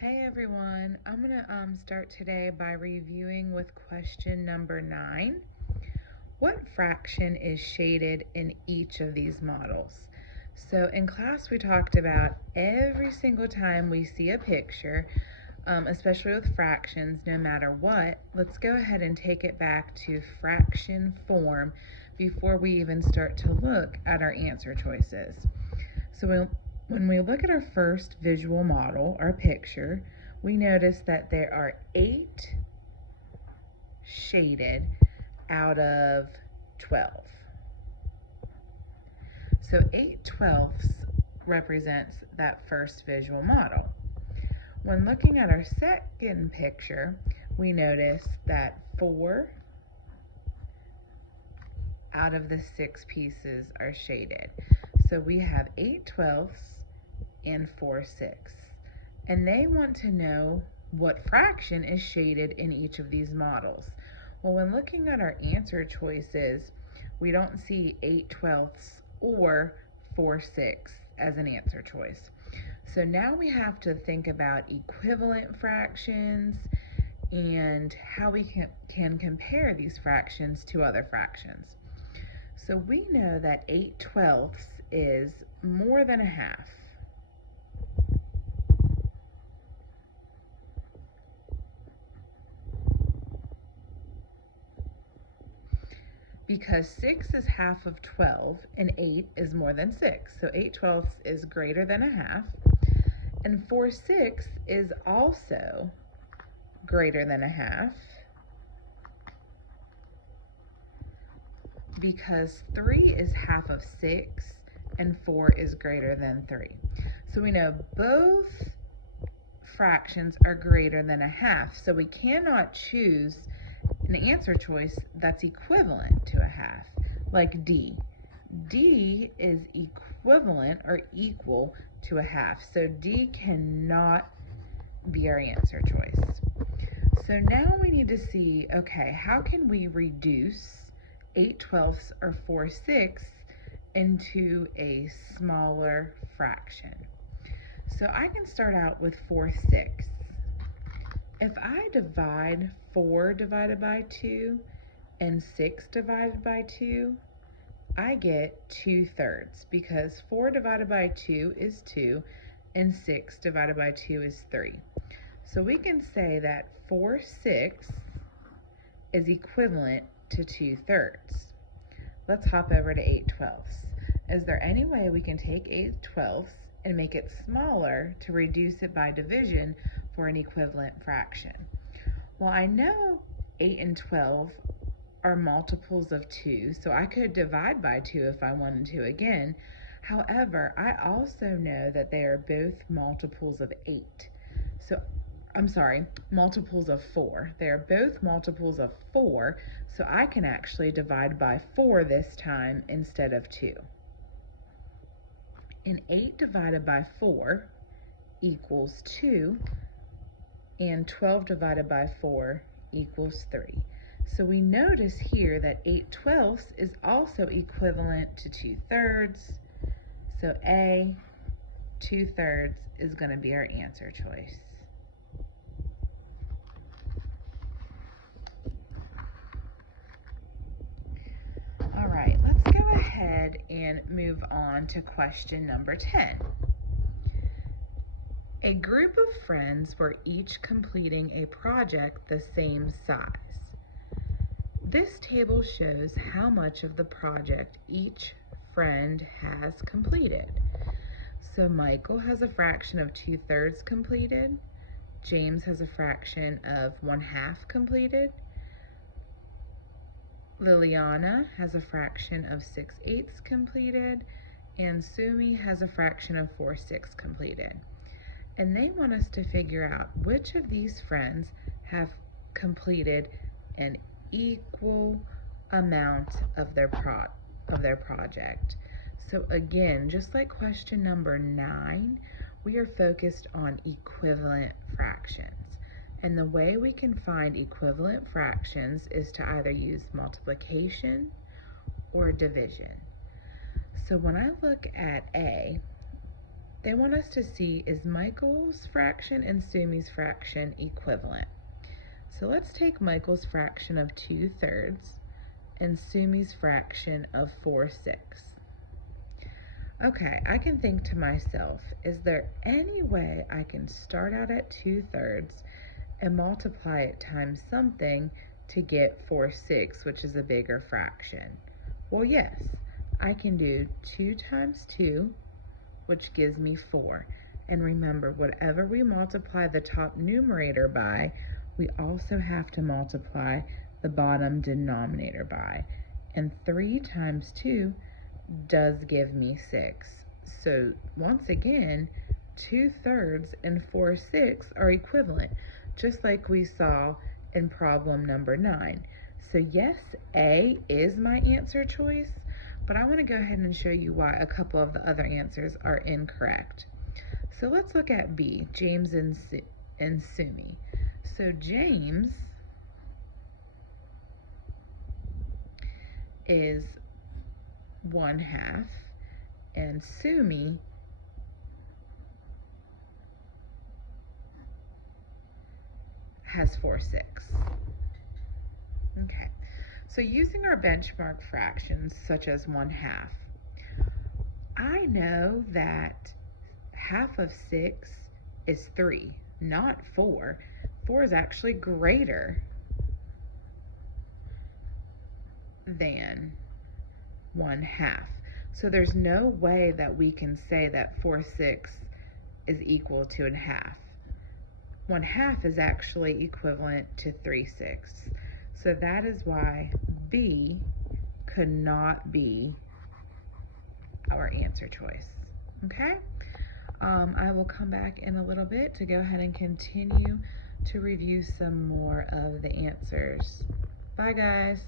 Hey everyone, I'm going to start today by reviewing with question number 9. What fraction is shaded in each of these models? So in class we talked about every single time we see a picture, especially with fractions, no matter what, let's go ahead and take it back to fraction form before we even start to look at our answer choices. So when we look at our first visual model, our picture, we notice that there are 8 shaded out of 12. So 8/12 represents that first visual model. When looking at our second picture, we notice that 4 out of the 6 pieces are shaded. So we have 8/12 and 4/6. And they want to know what fraction is shaded in each of these models. Well, when looking at our answer choices, we don't see 8/12 or 4/6 as an answer choice. So now we have to think about equivalent fractions and how we can compare these fractions to other fractions. So we know that 8/12 is more than a half. Because 6 is half of 12 and 8 is more than 6. So 8/12 is greater than a half. And 4/6 is also greater than a half, because 3 is half of 6 and 4 is greater than 3. So we know both fractions are greater than a half, so we cannot choose an answer choice that's equivalent to a half, like D. D is equivalent or equal to a half, so D cannot be our answer choice. So now we need to see, okay, how can we reduce 8/12 or 4/6 into a smaller fraction? So I can start out with 4/6. If I divide 4 divided by 2 and 6 divided by 2, I get 2/3, because 4 divided by 2 is 2 and 6 divided by 2 is 3. So we can say that 4/6 is equivalent to 2/3. Let's hop over to 8/12. Is there any way we can take 8/12 and make it smaller to reduce it by division for an equivalent fraction? Well, I know 8 and 12 are multiples of 2, so I could divide by 2 if I wanted to again. However, I also know that they are both multiples of 8. So multiples of 4. They are both multiples of 4, so I can actually divide by 4 this time instead of 2. And 8 divided by 4 equals 2, and 12 divided by 4 equals 3. So we notice here that 8/12 is also equivalent to 2/3. So A, 2/3 is going to be our answer choice. All right, let's go ahead and move on to question number 10. A group of friends were each completing a project the same size. This table shows how much of the project each friend has completed. So Michael has a fraction of 2/3 completed. James has a fraction of 1/2 completed. Liliana has a fraction of 6/8 completed. And Sumi has a fraction of 4/6 completed. And they want us to figure out which of these friends have completed an equal amount of their project. So again, just like question number 9, we are focused on equivalent fractions. And the way we can find equivalent fractions is to either use multiplication or division. So when I look at A, They want us to see, is Michael's fraction and Sumi's fraction equivalent? So let's take Michael's fraction of 2/3 and Sumi's fraction of 4/6. Okay, I can think to myself, is there any way I can start out at 2/3 and multiply it times something to get 4/6, which is a bigger fraction? Well, yes, I can do 2 times 2, which gives me 4. And remember, whatever we multiply the top numerator by, we also have to multiply the bottom denominator by. And 3 times 2 does give me 6. So once again, 2/3 and 4/6 are equivalent, just like we saw in problem number 9. So yes, A is my answer choice, but I want to go ahead and show you why a couple of the other answers are incorrect. So let's look at B, James and Sumi. So James is 1/2 and Sumi has 4/6. Okay, so using our benchmark fractions such as 1/2, I know that 1/2 of 6 is 3, not 4. 4 is actually greater than 1/2. So there's no way that we can say that 4/6 is equal to 1/2. 1/2 is actually equivalent to 3/6. So that is why B could not be our answer choice. Okay? I will come back in a little bit to go ahead and continue to review some more of the answers. Bye, guys.